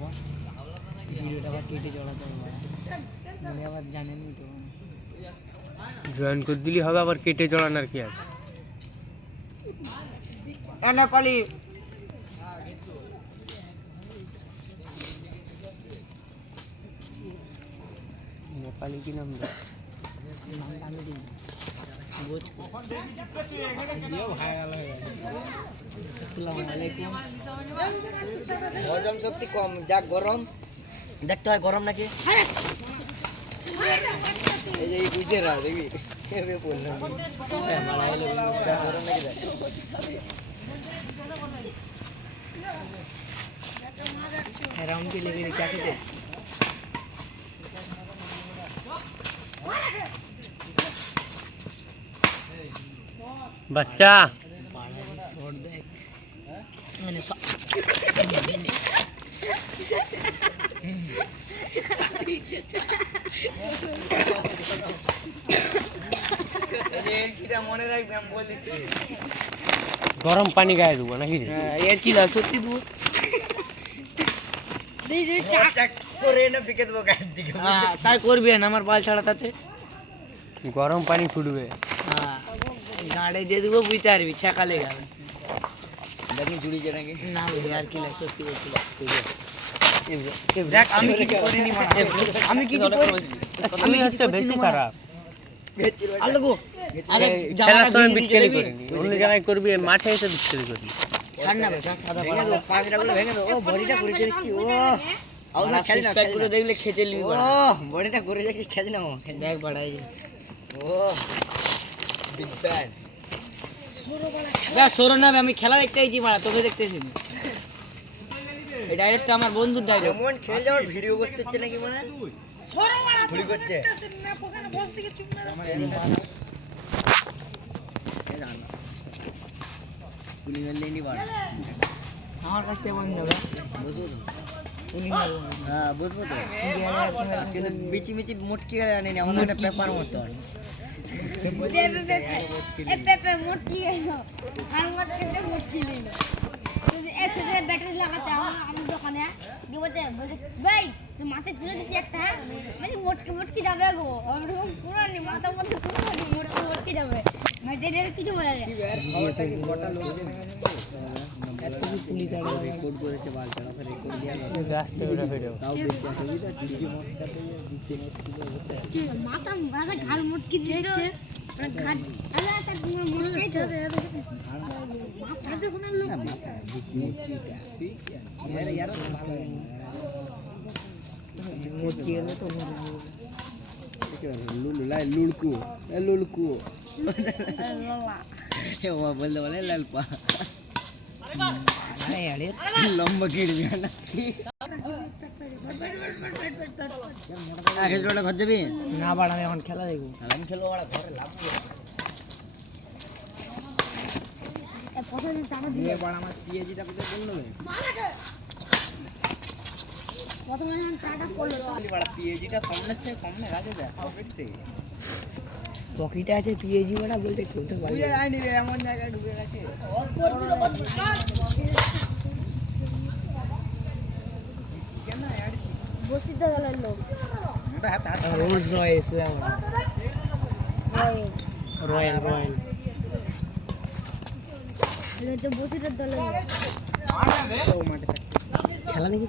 ভিডিওটা আবার কেটে চড়াতে হবে, মনে আবার জানেনই তো। জয়েন করে দিলি হবে, আবার কেটে চড়ানোর কি আছে? নেপালি নেপালি কি নাম দেয়? হজম শক্তি কম, যা গরম দেখতে হয় গরম নাকি। এই যে বুঝে না দেখবি বললাম গরম নাকি দেখ। রাউন্ড কে লেগে চা খেতে বাচ্চা শর্ট দেখ মনে রাখবে আমি বলি গরম পানি গায়ে দেবো নাকি? এর কি লাগ সত্যি দেবো তাই করবি না আমার বাল ছাড়া তাতে গরম পানি ফুটবে, হ্যাঁ গাঁড়ে দিয়ে দেবো বুঝতে পারবি ছেঁকালে গেল দেখি জুড়িছে নাকি না বলি আর কি লাগ সত্যি বলছি দেখ আমি কিছু করিনি মারা আমি কিছু আমি হচ্ছে বেশি খারাপ। আলগো আরে খেলার সময় বিক্রি করিনি, অন্য জায়গায় করবি, মাঠে এসে বিক্রি করবি। ছাড় না বেটা খাদা ভেঙে দাও পাঁচটাগুলো ভেঙে দাও ও বডিটা করে দেখছি ও আউলা খেলি না করে দেখলে খেচে নিবি ও বডিটা করে দেখি খেচে নাও দেখ বাড়াই ও বিগ ব্যান সরো না আমি খেলা দেখতে আইছি মারা তোকে দেখতে এসেছি এই ডাইরেক্ট আমার বন্ধুর ডাইরেক্ট মন খেল যাওয়ার ভিডিও করতে হচ্ছে নাকি মনে সরো মারা ঘুরি করছে না ওখানে বল থেকে চুপ না পুলি মেলেনি বাড়া আমার কাছে বন্ধ হবে বুঝবো তো পুলি মেল হ্যাঁ বুঝবো তো কিন্তু বিচি বিচি মুটকি আনে না আমাদের একটা পেপার মতো এ পেপে মুটকি গেল আর মত খেতে মুটকি নিল যদি এসে ব্যাটারি লাগাতে আমার দোকানে কি বলতে ভাই তুই মাথায় তুলে দিচ্ছি একটা মানে মুটকি মুটকি যাবে গো ওরকম পুরো নি মাথার মধ্যে তুলে মুটকি মুটকি যাবে মানে এর কিছু বলে না এত পুলি দাঁড়া রেকর্ড করেছে বাল ছাড়া রেকর্ড দিয়া রাস্তা ওটা ভিডিও তাও বেঁচে আছে বুঝা টিভি মটকাতে দিচ্ছে কি মাথা মাথা ঘাড় মুটকি দিচ্ছে মানে ঘাড় আলা তার মুটকি তো মাথা দেখুন লোক यार मुटकी है तो लुलु ला लुलकू ए लुलकू ये वो बोल दे वाले ललपा अरे यार लंबा गिर गया ना आगे जोड़ा घर যাবি না বাড়া আমি এখন খেলা দেখব আমি খেলবো বাড়া ঘরে লাভ এ প্রথমে চাটা দিয়ে বাড়া আমার পিএজিটা কোথায় বললো প্রথমে চাটা পড়লো বাড়া পিএজিটা সামনে রাখে দে দেখতে পকেটে আছে পিএজি বাড়া বলতে খেলতে পারি বুঝে যায়নি রে এমন জায়গায় ঢুকে গেছে কেন यार বসিতে গেল লোক রোলস রয়েস রয়্যাল তো বসিতে দলে খেলা দেখি